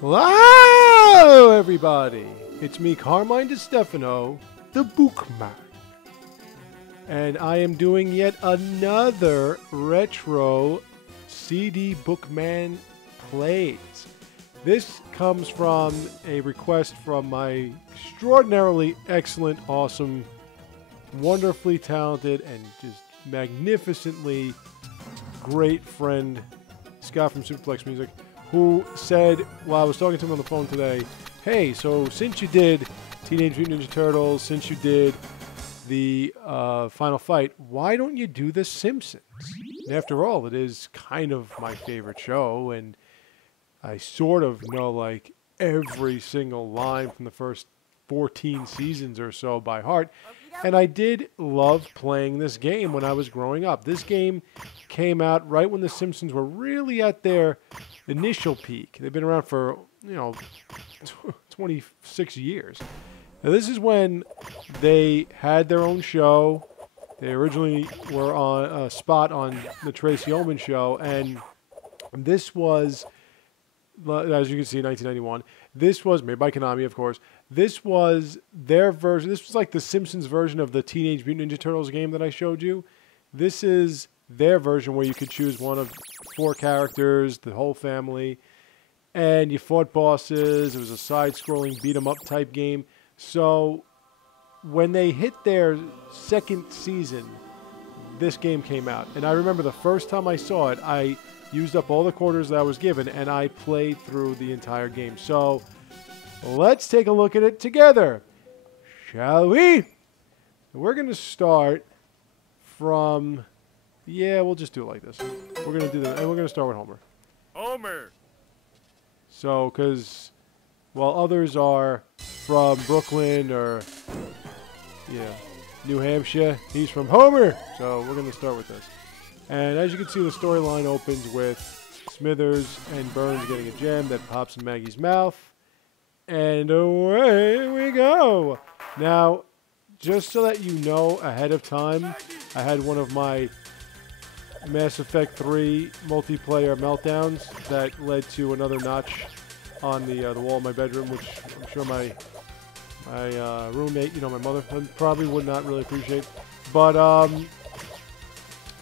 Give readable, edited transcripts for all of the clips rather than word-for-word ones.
Hello, everybody. It's me, Carmine DeStefano, the BookMan. And I am doing yet another retro CD BookMan plays. This comes from a request from my extraordinarily excellent, awesome, wonderfully talented, and just magnificently great friend, Scott from Superplex Music, who said, while I was talking to him on the phone today, hey, so since you did Teenage Mutant Ninja Turtles, since you did the Final Fight, why don't you do The Simpsons? And after all, it is kind of my favorite show, and I sort of know, like, every single line from the first 14 seasons or so by heart. And I did love playing this game when I was growing up. This game came out right when The Simpsons were really at their initial peak. They've been around for, 26 years. Now, this is when they had their own show. They originally were on a spot on the Tracy Ullman show, and this was, as you can see, 1991. This was made by Konami, of course. This was their version. This was like the Simpsons version of the Teenage Mutant Ninja Turtles game that I showed you. This is their version where you could choose one of 4 characters, the whole family, and you fought bosses. It was a side-scrolling beat-em-up type game. So when they hit their second season, this game came out. And I remember the first time I saw it, I used up all the quarters that I was given, and I played through the entire game. So let's take a look at it together, shall we? We're going to start from... Yeah, we'll just do it like this. We're going to do that, and we're going to start with Homer. Homer! So, because while others are from Brooklyn or, New Hampshire, he's from Homer. So we're going to start with this. And as you can see, the storyline opens with Smithers and Burns getting a gem that pops in Maggie's mouth. And away we go. Now, just so that you know ahead of time, I had one of my Mass Effect 3 multiplayer meltdowns that led to another notch on the wall of my bedroom, which I'm sure my roommate, my mother, probably would not really appreciate. But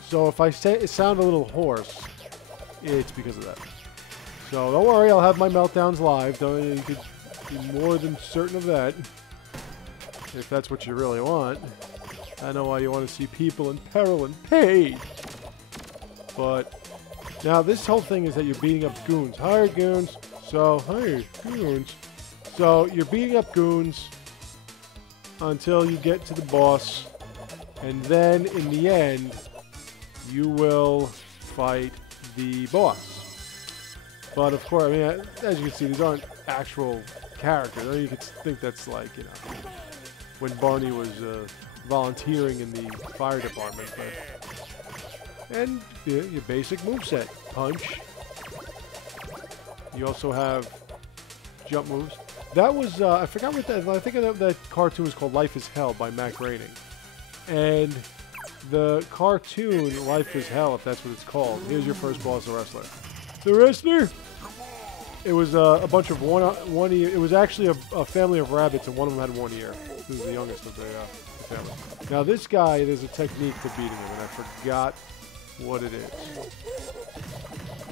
so if I sound a little hoarse, it's because of that. So don't worry, I'll have my meltdowns live. You could be more than certain of that, if that's what you really want. I know why you want to see people in peril and pain. But now this whole thing is that you're beating up goons. Hi, goons. So, hi, goons. So you're beating up goons until you get to the boss, and then in the end, you will fight the boss. But of course, I mean, as you can see, these aren't actual characters. I mean, you could think that's like, when Barney was volunteering in the fire department. And your basic moveset. Punch. You also have jump moves. That was, I forgot what that, I think that cartoon was called Life is Hell by Matt Groening. And the cartoon, Life is Hell, if that's what it's called. Here's your first boss, the wrestler. The wrestler! It was a bunch of one ear. It was actually a family of rabbits, and one of them had one ear. This is the youngest of the family. Now, this guy, there's a technique to beating him, and I forgot what it is.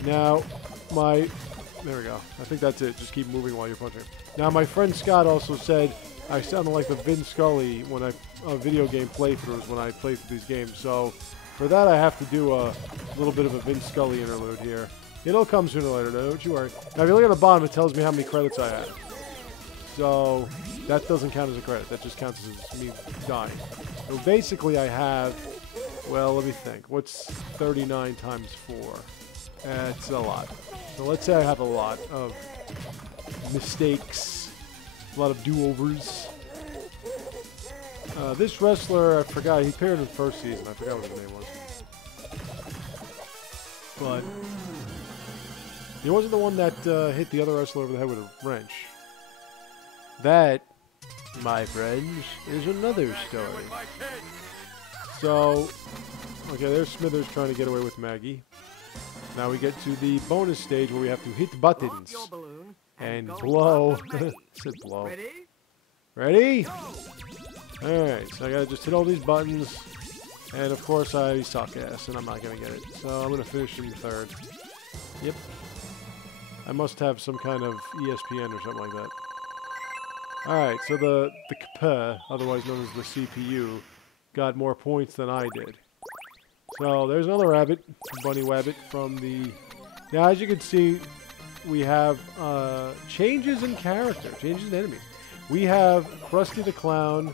Now, there we go. I think that's it. Just keep moving while you're punching. Now, my friend Scott also said I sounded like the Vin Scully when video game playthroughs when I play through these games. So, for that, I have to do a little bit of a Vin Scully interlude here. It'll come sooner or later, don't you worry. Now, if you look at the bottom, it tells me how many credits I have. So, that doesn't count as a credit. That just counts as me dying. So, basically, I have, well, let me think. What's 39 times 4? That's a lot. So, let's say I have a lot of mistakes, a lot of do-overs. This wrestler, I forgot, he appeared in the first season. I forgot what his name was. But he wasn't the one that hit the other wrestler over the head with a wrench. That, my friends, is another story. So, okay, there's Smithers trying to get away with Maggie. Now we get to the bonus stage where we have to hit buttons. and blow. Said blow. Ready? Alright, so I gotta just hit all these buttons. And of course I suck ass, and I'm not gonna get it. So I'm gonna finish in third. Yep. I must have some kind of ESPN or something like that. Alright, so the KP, otherwise known as the CPU, got more points than I did. So there's another rabbit, bunny wabbit from the... Now as you can see, we have changes in character, changes in enemies. We have Krusty the Clown,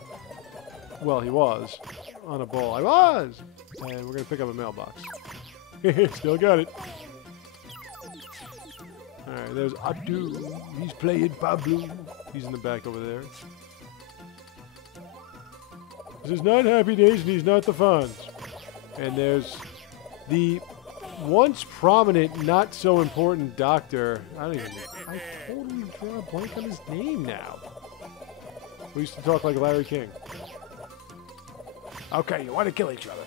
well he was, on a ball. I was! And we're going to pick up a mailbox. Still got it. Alright, there's Abdul. He's playing Pablo. He's in the back over there. This is not Happy Days and he's not the Fonz. And there's the once prominent, not so important doctor. I totally draw a blank on his name now. We used to talk like Larry King. Okay, you want to kill each other.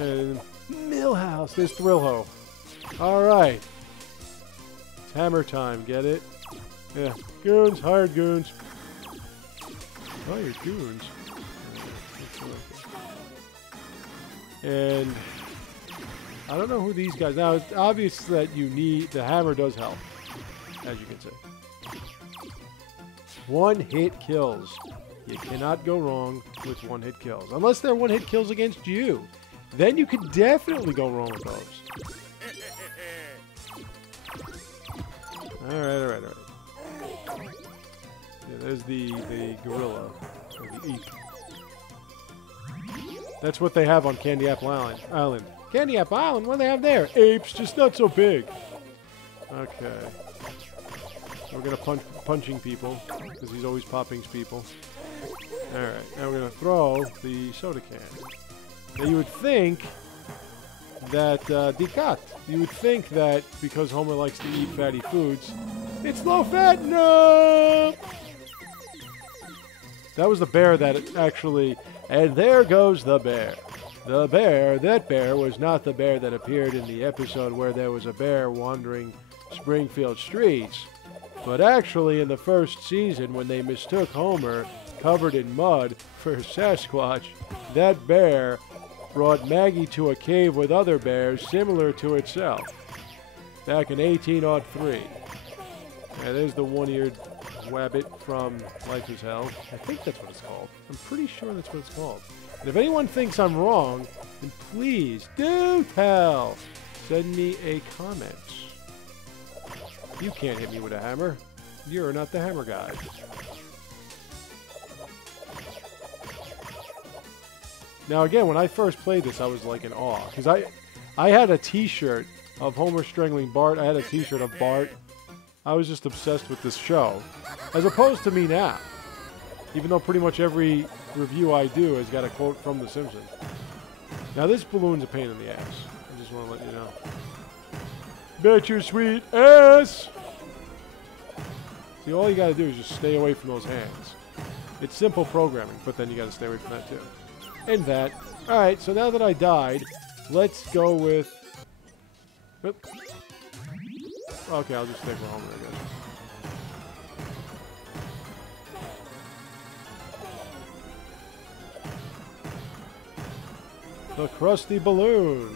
And Millhouse, there's Thrillho. Alright. It's hammer time, get it? Yeah. Goons, hired goons. Hired goons. And I don't know who these guys... Now, it's obvious that you need... The hammer does help, as you can see. One-hit kills. You cannot go wrong with one-hit kills. Unless they're one-hit kills against you. Then you could definitely go wrong with those. Alright. Yeah, there's the gorilla. Or the ape. That's what they have on Candy Apple Island. Candy Apple Island? What do they have there? Apes, just not so big. Okay. We're going to punching people, because he's always popping people. Alright, now we're going to throw the soda can. Now you would think that, you would think that because Homer likes to eat fatty foods, it's low fat. No! That was the bear that actually... And there goes the bear. The bear, that bear was not the bear that appeared in the episode where there was a bear wandering Springfield streets, but actually in the first season when they mistook Homer, covered in mud, for Sasquatch, that bear brought Maggie to a cave with other bears similar to itself. Back in 1803. Yeah, there's the one-eared wabbit from Life is Hell. I think that's what it's called. I'm pretty sure that's what it's called. And if anyone thinks I'm wrong, then please do tell. Send me a comment. You can't hit me with a hammer. You're not the hammer guy. Now again, when I first played this, I was like in awe. Because I had a t-shirt of Homer strangling Bart. I had a t-shirt of Bart. I was just obsessed with this show. As opposed to me now. Even though pretty much every review I do has got a quote from The Simpsons. Now this balloon's a pain in the ass. I just want to let you know. Bet your sweet ass! See, all you gotta do is just stay away from those hands. It's simple programming, but then you gotta stay away from that too. And that. Alright, so now that I died, let's go with... Oop. Okay, I'll just take my Homer, I guess. The Krusty Balloon.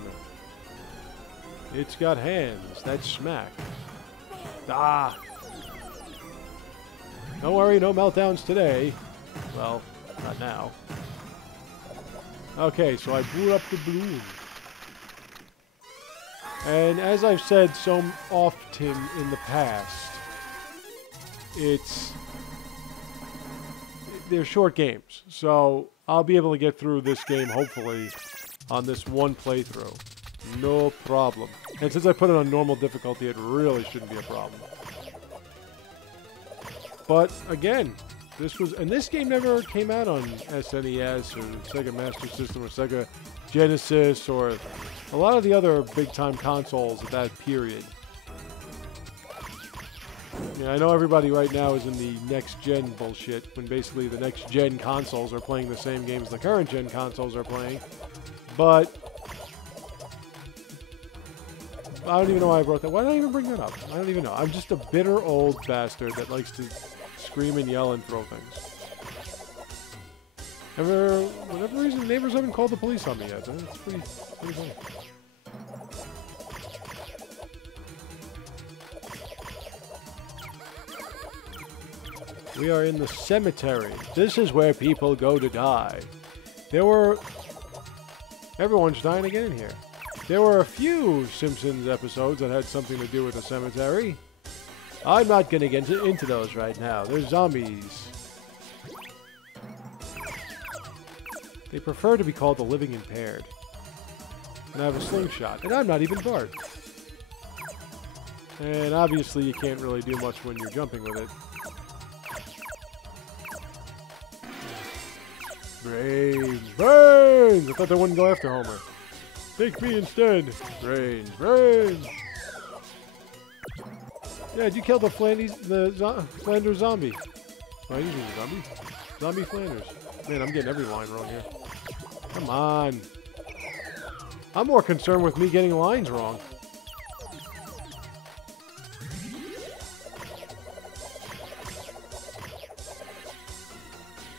It's got hands that smack. Ah! Don't worry, no meltdowns today. Well, not now. Okay, so I blew up the balloon. And as I've said so often in the past, they're short games. So I'll be able to get through this game, hopefully, on this one playthrough. No problem. And since I put it on normal difficulty, it really shouldn't be a problem. But again, this game never came out on SNES or Sega Master System or Sega Genesis or a lot of the other big-time consoles at that period. Yeah, I know everybody right now is in the next-gen bullshit, when basically the next-gen consoles are playing the same games the current-gen consoles are playing. But I don't even know why I brought that. Why did I even bring that up? I don't even know. I'm just a bitter old bastard that likes to scream and yell and throw things. For whatever reason, neighbors haven't called the police on me yet. It's pretty funny. We are in the cemetery. This is where people go to die. Everyone's dying again in here. There were a few Simpsons episodes that had something to do with the cemetery. I'm not going to get into those right now. They're zombies. They prefer to be called the living impaired. And I have a slingshot. And I'm not even Bart. And obviously you can't really do much when you're jumping with it. Brains! Brains! I thought they wouldn't go after Homer. Take me instead. Brains! Brains! Yeah, did you kill the Flanders zombie? Oh, he's a zombie? Zombie Flanders. Man, I'm getting every line wrong here. Come on. I'm more concerned with me getting lines wrong.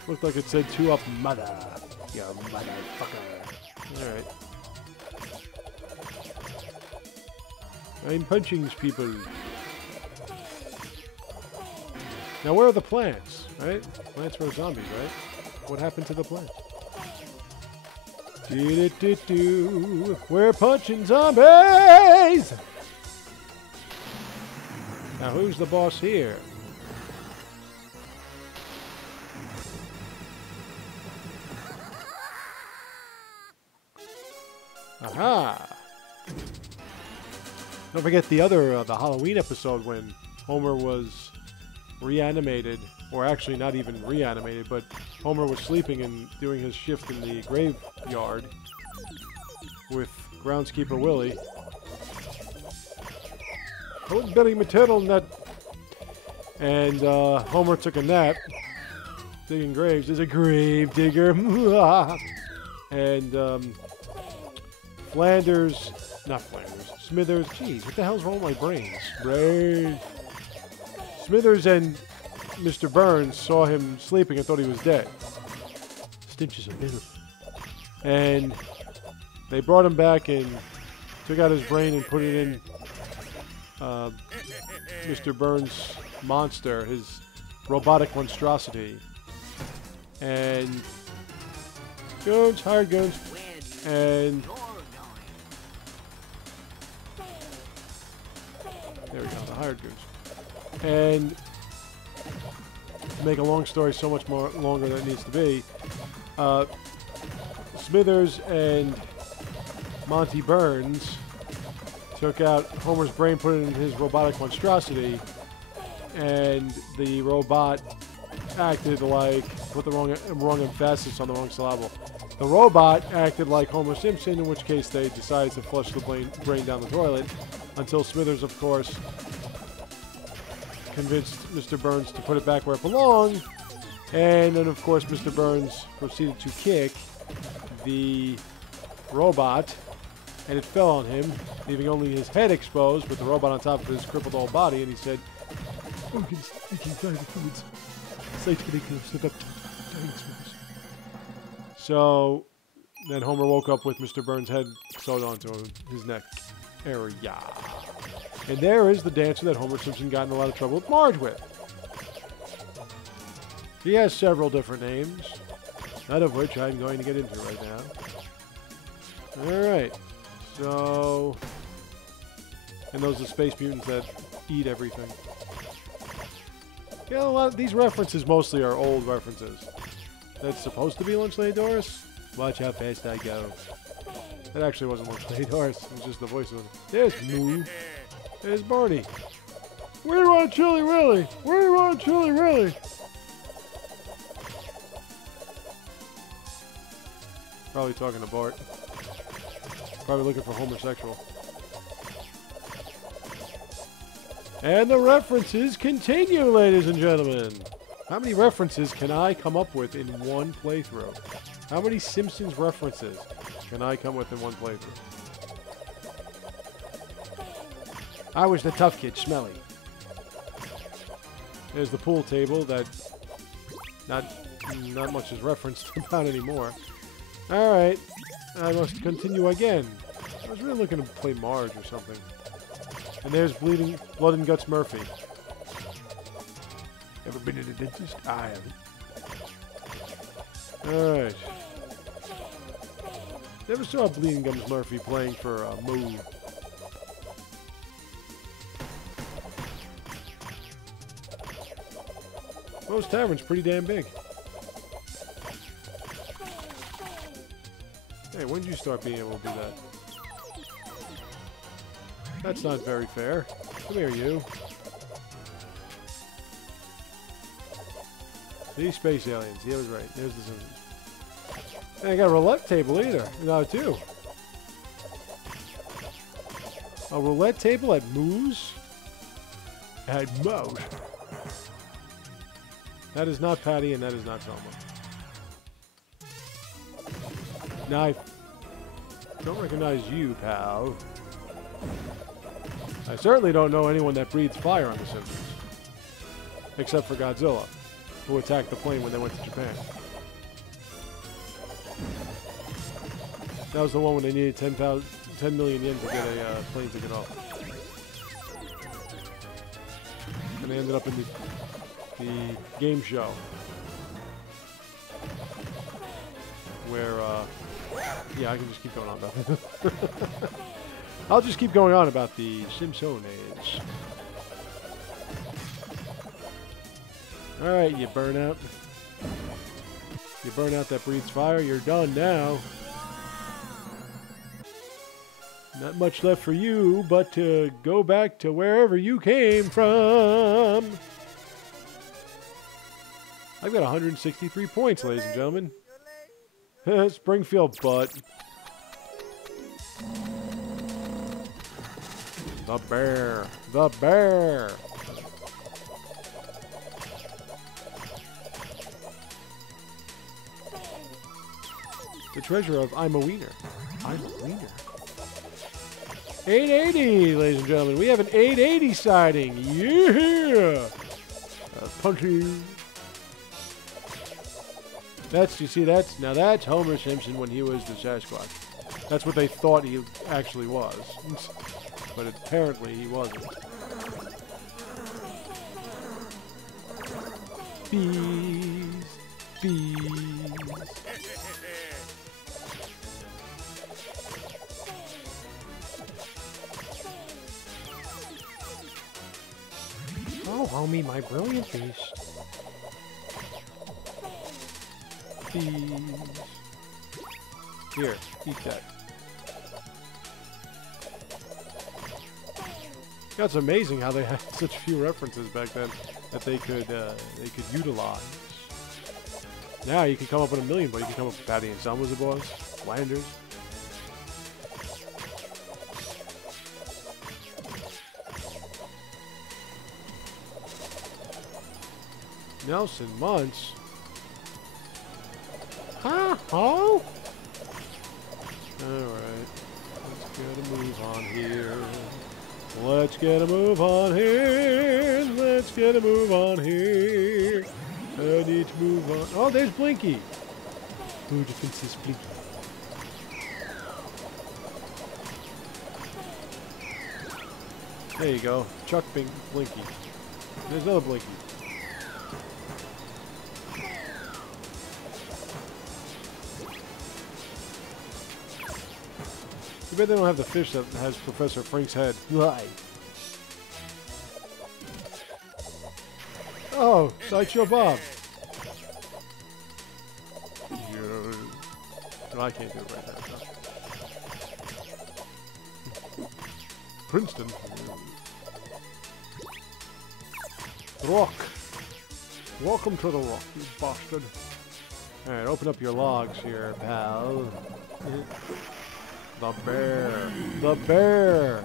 Looked like it said 2 up mother. You motherfucker. Alright. I'm punching people. Now where are the plants? Right? Plants were zombies, right? What happened to the plants? Do-do-do-do. We're punching zombies! Now who's the boss here? Aha! Don't forget the the Halloween episode when Homer was reanimated, or actually not even reanimated, but Homer was sleeping and doing his shift in the graveyard with groundskeeper Willie. I was betting maternal nut. And Homer took a nap, digging graves. There's a grave digger. And Smithers. Jeez, what the hell's wrong with my brains? Brains. Smithers and Mr. Burns saw him sleeping and thought he was dead. Stenches of filth. And they brought him back and took out his brain and put it in Mr. Burns' monster, his robotic monstrosity. And goons, hired goons. And there we go, the hired goons. And to make a long story so much more longer than it needs to be, Smithers and Monty Burns took out Homer's brain, put it in his robotic monstrosity, and the robot acted like, put the wrong emphasis on the wrong syllable. The robot acted like Homer Simpson, in which case they decided to flush the brain down the toilet, until Smithers, of course, convinced Mr. Burns to put it back where it belonged, and then, of course, Mr. Burns proceeded to kick the robot, and it fell on him, leaving only his head exposed, with the robot on top of his crippled old body, and he said, "Oh, you can die the fluids. Site's getting slip up. So then Homer woke up with Mr. Burns' head sewed onto his neck area. And there is the dancer that Homer Simpson got in a lot of trouble with Marge with. He has several different names, none of which I'm going to get into right now. Alright, so... And those are space mutants that eat everything. Yeah, a lot of these references mostly are old references. That's supposed to be Lunch Lady Doris? Watch how fast I go. That actually wasn't Lunch Lady Doris, it was just the voice of it. There's Moo. There's Barney. Where do you want Chili Willy? Where do you want Chili Willy? Probably talking to Bart. Probably looking for homosexual. And the references continue, ladies and gentlemen. How many references can I come up with in one playthrough? How many Simpsons references can I come with in one playthrough? I was the tough kid, Smelly. There's the pool table that not much is referenced about anymore. Alright, I must continue again. I was really looking to play Marge or something. And there's Blood and Guts Murphy. Ever been to the dentist? I haven't. Alright. Never saw Bleeding Gums Murphy playing for Moo. Moe's Tavern's pretty damn big. Hey, when did you start being able to do that? That's not very fair. Come here, you. These space aliens. He was right. There's the Simpsons. And I got a roulette table either. No, too. A roulette table at Moo's? At Moe's. That is not Patty, and that is not Selma. Now, I don't recognize you, pal. I certainly don't know anyone that breathes fire on The Simpsons. Except for Godzilla, who attacked the plane when they went to Japan. That was the one when they needed 10 million yen to get a plane ticket off. And they ended up in the game show. Where, yeah, I can just keep going on about it. I'll just keep going on about the Simpsons. Alright, you burn out. You burn out that breathes fire. You're done now. Not much left for you but to go back to wherever you came from. I've got 163 points, ladies and gentlemen. Springfield butt. The bear. The bear. The treasure of I'm a Wiener. I'm a Wiener. 880, ladies and gentlemen. We have an 880 sighting. Yeah. Punchy. That's, you see, now that's Homer Simpson when he was the Sasquatch. That's what they thought he actually was. But apparently he wasn't. Bees. Bees. Oh, homie, my brilliant beast. Bees. Here, eat that. It's amazing how they had such few references back then that they could utilize. Now you can come up with a million, but you can come up with Patty and Selma's a boss, Flanders. Nelson Muntz. Huh? Oh? Alright. Let's get a move on here. Let's get a move on here. Let's get a move on here. I need to move on. Oh, there's Blinky. Who defends this Blinky? There you go. Chuck Blinky. There's another Blinky. I bet they don't have the fish that has Professor Frank's head. Right. Oh, Sideshow Bob. Yeah. No, I can't do it right now. Princeton. Rock. Welcome to the rock, you bastard. Alright, open up your logs here, pal. The bear. The bear.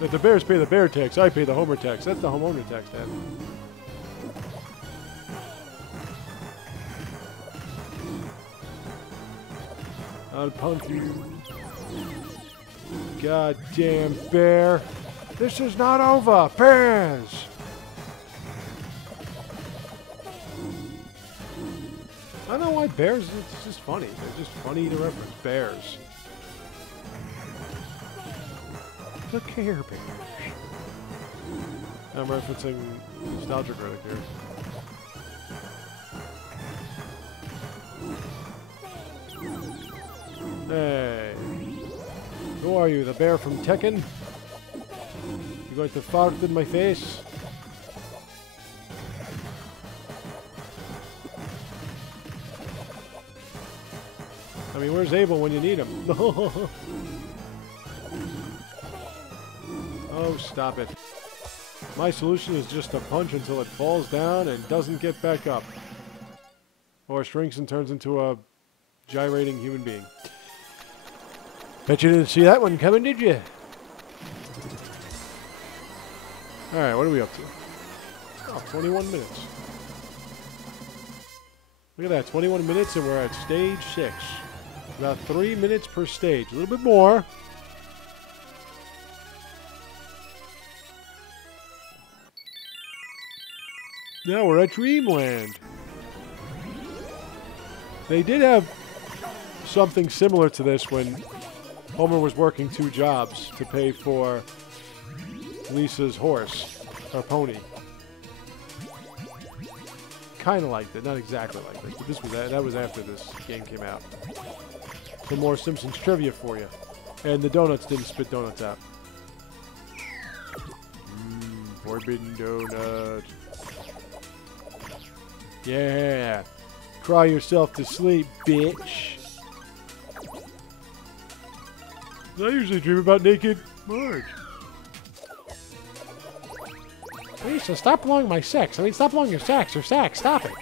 If the bears pay the bear tax, I pay the Homer tax. That's the homeowner tax, Dad. I'll punch you. Goddamn bear. This is not over. Bears. I don't know why bears, it's just funny. They're just funny to reference. Bears. The Care Bears. I'm referencing Nostalgia Critic here. Hey. Who are you? The bear from Tekken? You going to fart in my face? I mean, where's Abel when you need him? Oh, stop it. My solution is just to punch until it falls down and doesn't get back up. Or shrinks and turns into a gyrating human being. Bet you didn't see that one coming, did you? Alright, what are we up to? Oh, 21 minutes. Look at that, 21 minutes and we're at stage 6. About 3 minutes per stage. A little bit more. Now we're at Dreamland. They did have something similar to this when Homer was working 2 jobs to pay for Lisa's horse, or pony. Kind of like that, not exactly like that, but this was that was after this game came out. Some more Simpsons trivia for you, and the donuts didn't spit donuts out. Forbidden donut. Yeah, cry yourself to sleep, bitch. I usually dream about naked Marge. Lisa, stop blowing my sex. I mean, stop blowing your sax. Your sax. Stop it.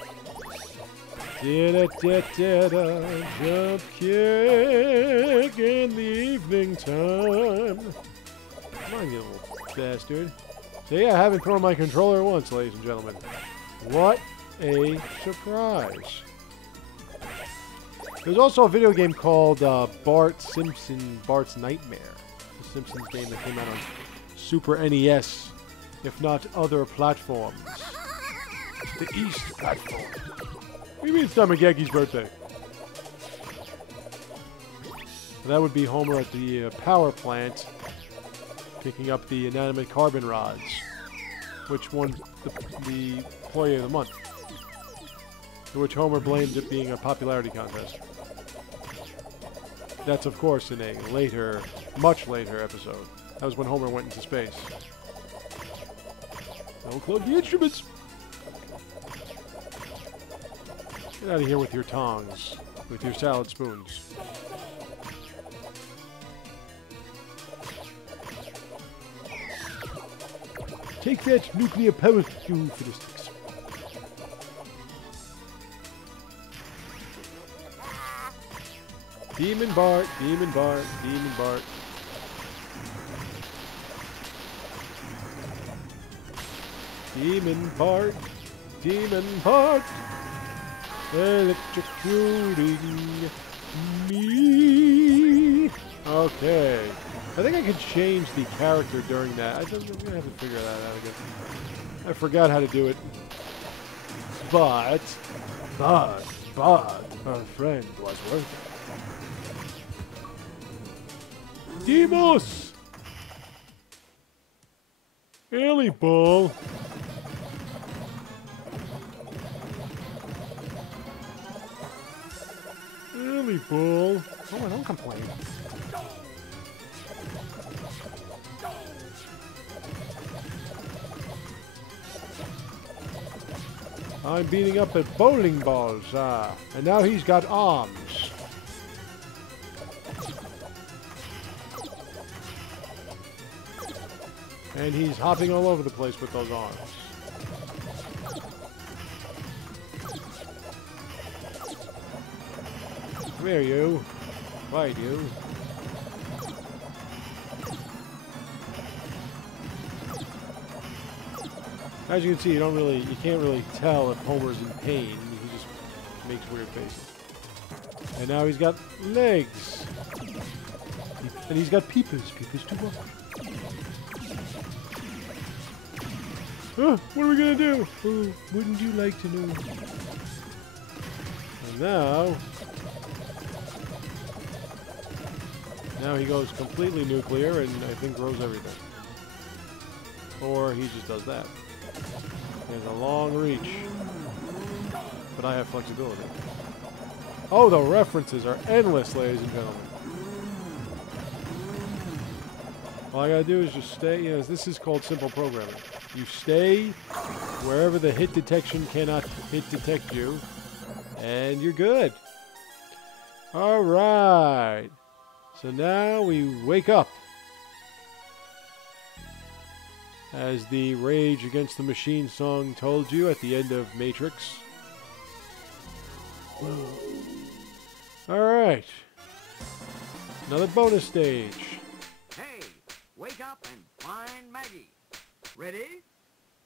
Da-da-da-da-da. Jump kick in the evening time. Come on, you little bastard. See, I haven't thrown my controller once, ladies and gentlemen. What a surprise. There's also a video game called Barts Nightmare. The Simpsons game that came out on Super NES. If not other platforms. The East platform. What do you mean it's Tamageki's birthday? That would be Homer at the power plant picking up the inanimate carbon rods, which won the Employee of the Month, to which Homer blamed it being a popularity contest. That's, of course, in a later, much later episode. That was when Homer went into space. Don't clog the instruments! Get out of here with your tongs. With your salad spoons. Take that nuclear power fuel fiddlesticks. Demon Bart, Demon Bart, Demon Bart. Demon Bart, Demon Bart, electrocuting me. Okay. I think I could change the character during that. I'm going to have to figure that out again. I forgot how to do it. But, our friend was worth it. Demos! Alley ball. Alley ball. Oh, I don't complain. I'm beating up at bowling balls, and now he's got arms. And he's hopping all over the place with those arms. Come here, you. Right, you. As you can see, you can't really tell if Homer's in pain. He just makes weird faces. And now he's got legs. And he's got peepers. Peepers too much. What are we gonna do? Oh, wouldn't you like to know? And now he goes completely nuclear and I think grows everything. Or he just does that. He has a long reach. But I have flexibility. Oh, the references are endless, ladies and gentlemen. All I gotta do is just stay. You know, this is called simple programming. You stay wherever the hit detection cannot hit detect you, and you're good. All right. So now we wake up as the Rage Against the Machine song told you at the end of Matrix. All right. Another bonus stage. Hey, wake up and find Maggie. Ready?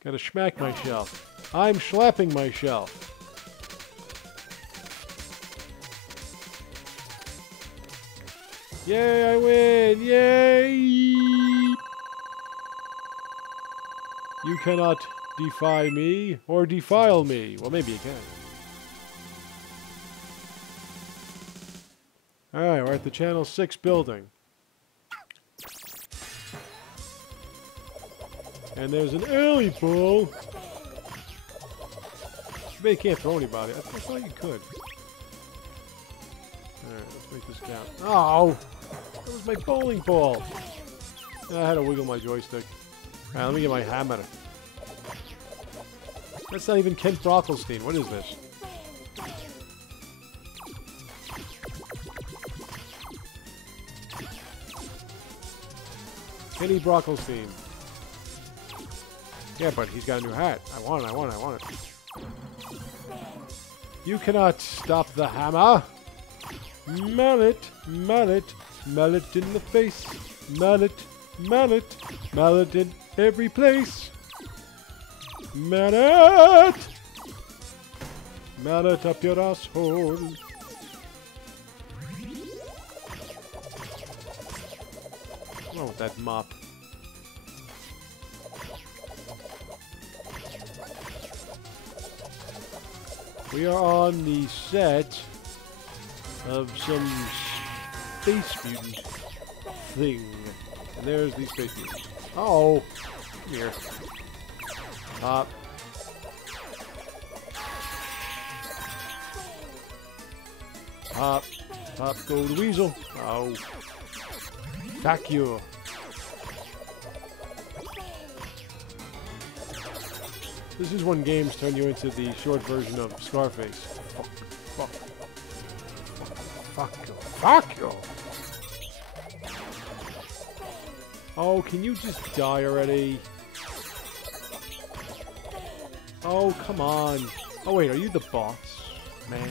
Gotta schmack my shelf. I'm schlapping my shelf. Yay, I win! Yay! You cannot defy me or defile me. Well, maybe you can. Alright, we're at the Channel 6 building. And there's an alley pool. You can't throw anybody. I thought you could. Alright, let's make this count. Oh! That was my bowling ball. I had to wiggle my joystick. Alright, let me get my hammer. That's not even Kent Brockelstein. What is this? Kenny Brockelstein. Yeah, but he's got a new hat. I want it. You cannot stop the hammer. Mallet in the face. Mallet in every place. Mallet up your asshole. What's wrong with that mop? We are on the set of some space mutant thing. And there's the space mutants. Oh! Come here. Pop. Pop. Pop, go the weasel. Oh. Back you. This is when games turn you into the short version of Scarface. Fuck you. Oh, can you just die already? Oh, come on. Oh, wait, are you the boss, man?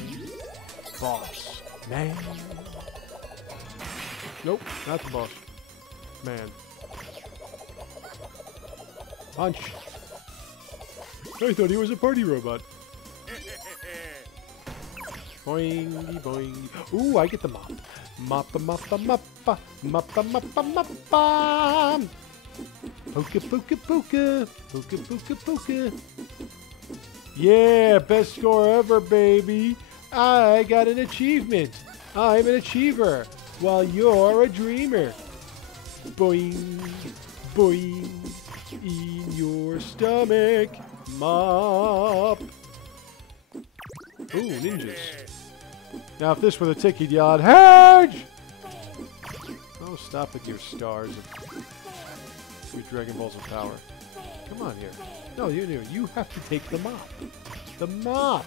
Boss, man. Nope, not the boss. Man. Punch. I thought he was a party robot. Boingy, boingy. Ooh, I get the mop. Moppa, moppa, moppa. Moppa, moppa, moppa. Poka, poka, poka. Poka, poka, poka. Yeah, best score ever, baby. I got an achievement. I'm an achiever, while you're a dreamer. Boing, boing. In your stomach. Mop. Ooh, ninjas. Now, if this were the tick, he'd yell out, Hedge! Oh, stop with your stars and your Dragon Balls of power. Come on here. No, you have to take the mop. The mop!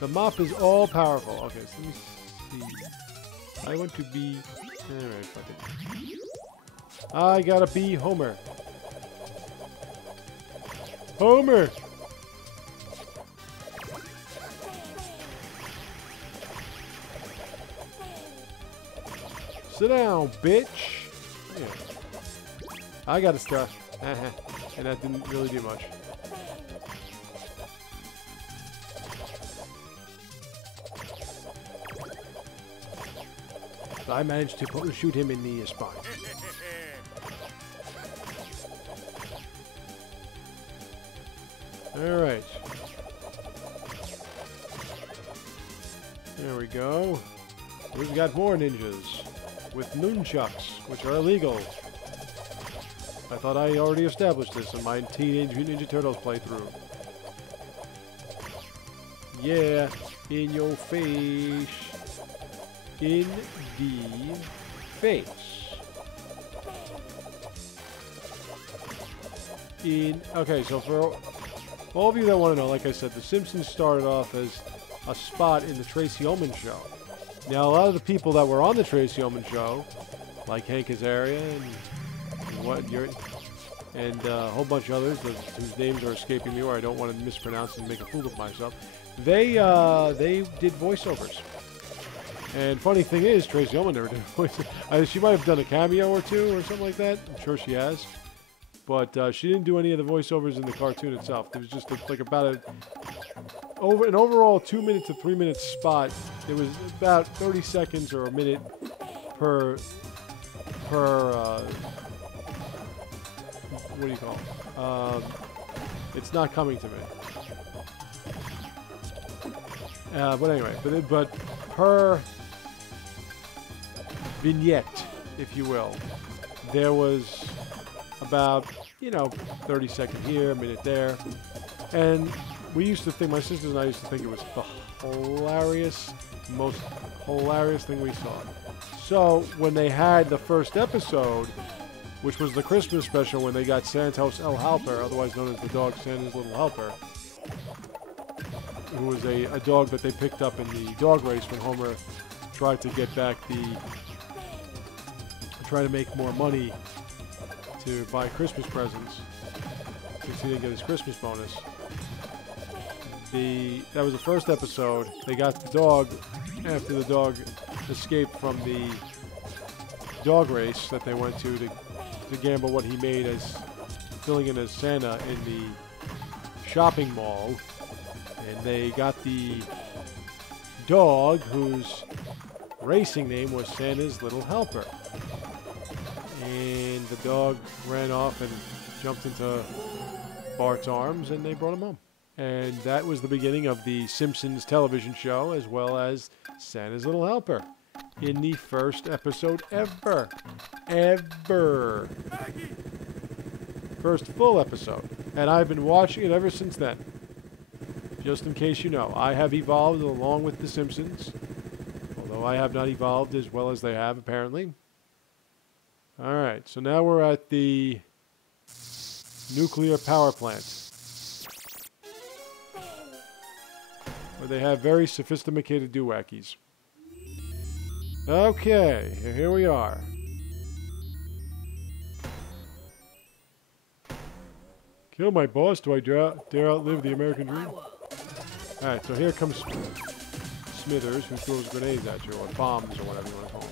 The mop is all powerful. Okay, so let me see. I want to be... Alright, fuck it. I gotta be Homer. Homer! Sit down, bitch! Yeah. I got a star. And that didn't really do much. But I managed to shoot him in the spine. Alright. There we go. We've got more ninjas with nunchucks, which are illegal. I thought I already established this in my Teenage Mutant Ninja Turtles playthrough. Yeah, in your face. In the face. Okay, so for all of you that want to know, like I said, The Simpsons started off as a spot in the Tracy Ullman Show. Now, a lot of the people that were on the Tracy Ullman Show, like Hank Azaria and a whole bunch of others whose names are escaping me, or I don't want to mispronounce and make a fool of myself, they did voiceovers. And funny thing is, Tracy Ullman never did voiceovers. She might have done a cameo or two or something like that. I'm sure she has. But she didn't do any of the voiceovers in the cartoon itself. It was just like about an overall 2 minute to 3 minute spot. It was about 30 seconds or a minute per what do you call it? It's not coming to me. But anyway, but per vignette, if you will, there was about, 30 seconds here, a minute there. And we used to think, my sisters and I used to think it was the most hilarious thing we saw. So when they had the first episode, which was the Christmas special when they got Santos El Helper, otherwise known as the dog Santa's Little Helper, who was a dog that they picked up in the dog race when Homer tried to get back try to make more money to buy Christmas presents since he didn't get his Christmas bonus. That was the first episode. They got the dog after the dog escaped from the dog race that they went to gamble what he made as filling in as Santa in the shopping mall. And they got the dog whose racing name was Santa's Little Helper. And the dog ran off and jumped into Bart's arms, and they brought him home. And that was the beginning of the Simpsons television show, as well as Santa's Little Helper, in the first episode ever. First full episode. And I've been watching it ever since then. Just in case you know, I have evolved along with the Simpsons, although I have not evolved as well as they have, apparently. Alright, so now we're at the nuclear power plant, where they have very sophisticated doohickeys. Okay, here we are. Kill my boss, do I dare outlive the American dream? Alright, so here comes Smithers, who throws grenades at you, or bombs, or whatever you want to call them.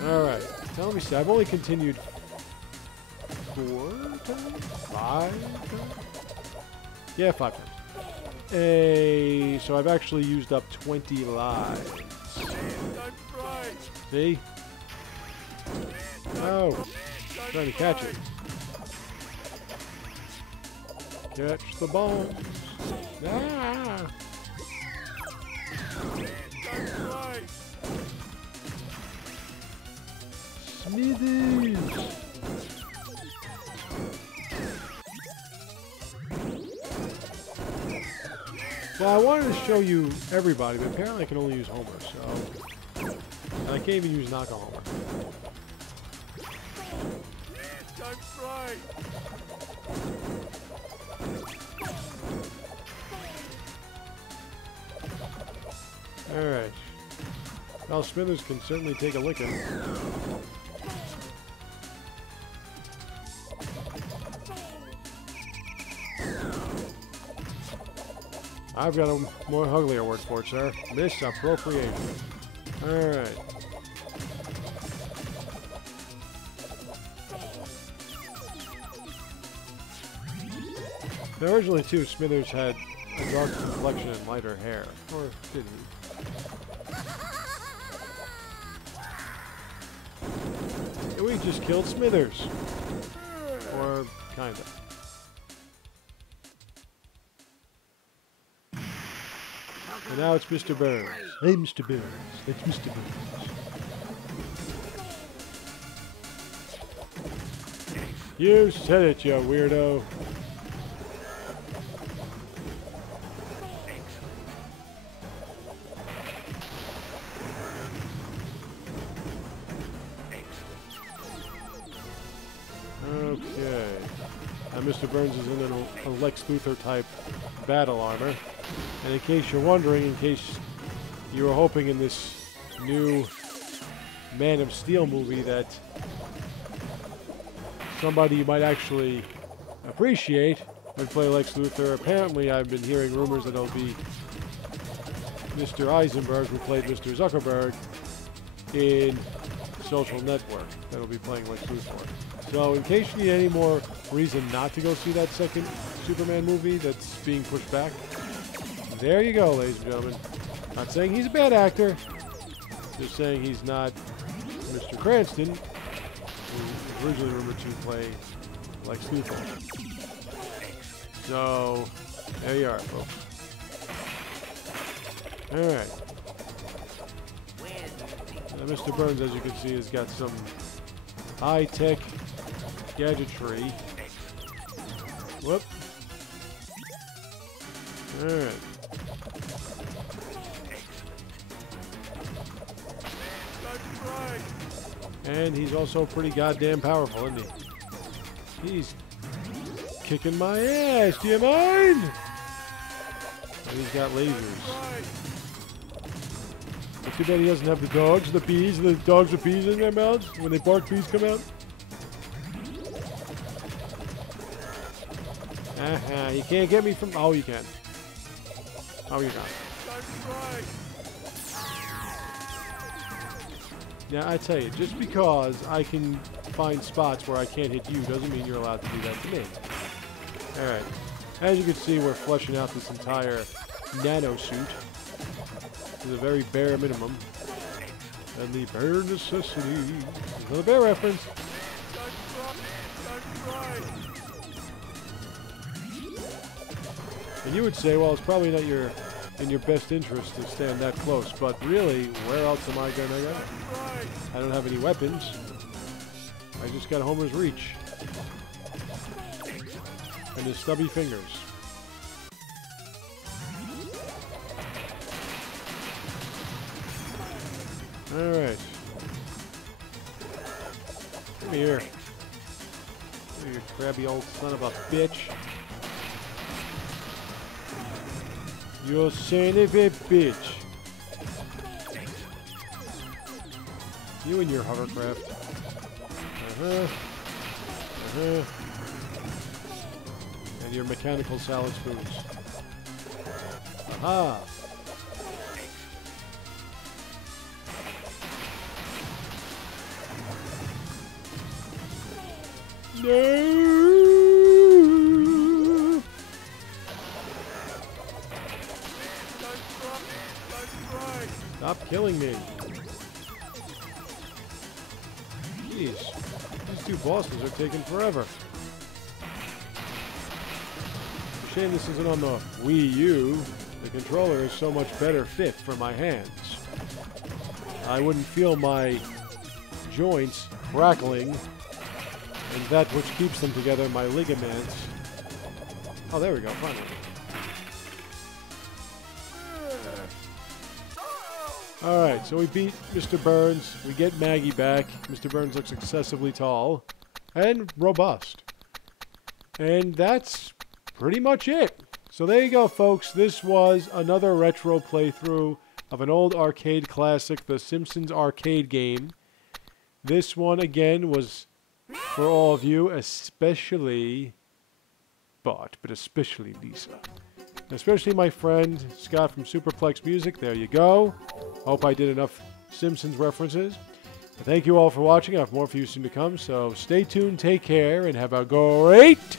Alright, now let me see, I've only continued 4 times? 5 times? Yeah, 5 times. So I've actually used up 20 lives. See? Oh, trying to catch it. Catch the bombs. Ah! Smithers! Well, I wanted to show you everybody, but apparently I can only use Homer, so... And I can't even use Knock on Homer. Alright. Well, Smithers can certainly take a licking. I've got a more uglier word for it, sir. Misappropriation. Alright. Now, originally, too, Smithers had a dark complexion and lighter hair. Or did he? And we just killed Smithers. Or kinda. And now it's Mr. Burns. Hey, Mr. Burns. It's Mr. Burns. You said it, you weirdo. Okay. Now Mr. Burns is in a Lex Luthor type battle armor. And in case you're wondering, in case you were hoping in this new Man of Steel movie that somebody you might actually appreciate would play Lex Luthor, apparently I've been hearing rumors that it'll be Mr. Eisenberg, who played Mr. Zuckerberg in Social Network, that'll be playing Lex Luthor. So in case you need any more reason not to go see that second Superman movie that's being pushed back, there you go, ladies and gentlemen. Not saying he's a bad actor, just saying he's not Mr. Cranston, who was originally rumored to play Lex Luthor. So, there you are, folks. Alright. Now, Mr. Burns, as you can see, has got some high-tech gadgetry. Whoop. Alright. And he's also pretty goddamn powerful, isn't he? He's kicking my ass, do you mind? And he's got lasers. It's too bad he doesn't have the dogs, the dogs with bees in their mouths. When they bark, bees come out. You can't get me from... Oh, you can. Oh, you can't. Now, I tell you, just because I can find spots where I can't hit you doesn't mean you're allowed to do that to me. Alright. As you can see, we're fleshing out this entire nano suit to the very bare minimum. And the bare necessity. Another bear reference. And you would say, well, it's probably not in your best interest to stand that close, but really, where else am I gonna go? I don't have any weapons. I just got Homer's reach. And his stubby fingers. Alright. Come here. Come here, you crabby old son of a bitch. You son of a bitch. You and your hovercraft. And your mechanical salad spoons. Aha! No! Stop killing me. Jeez, these two bosses are taking forever. Shame this isn't on the Wii U. The controller is so much better fit for my hands. I wouldn't feel my joints crackling, and that which keeps them together, my ligaments. Oh, there we go, finally. Alright, so we beat Mr. Burns. We get Maggie back. Mr. Burns looks excessively tall and robust. And that's pretty much it. So there you go, folks. This was another retro playthrough of an old arcade classic, the Simpsons arcade game. This one, again, was for all of you, especially Bart, but especially Lisa. Especially my friend Scott from Superplex Music. There you go. Hope I did enough Simpsons references. Thank you all for watching. I have more for you soon to come, so stay tuned, take care, and have a great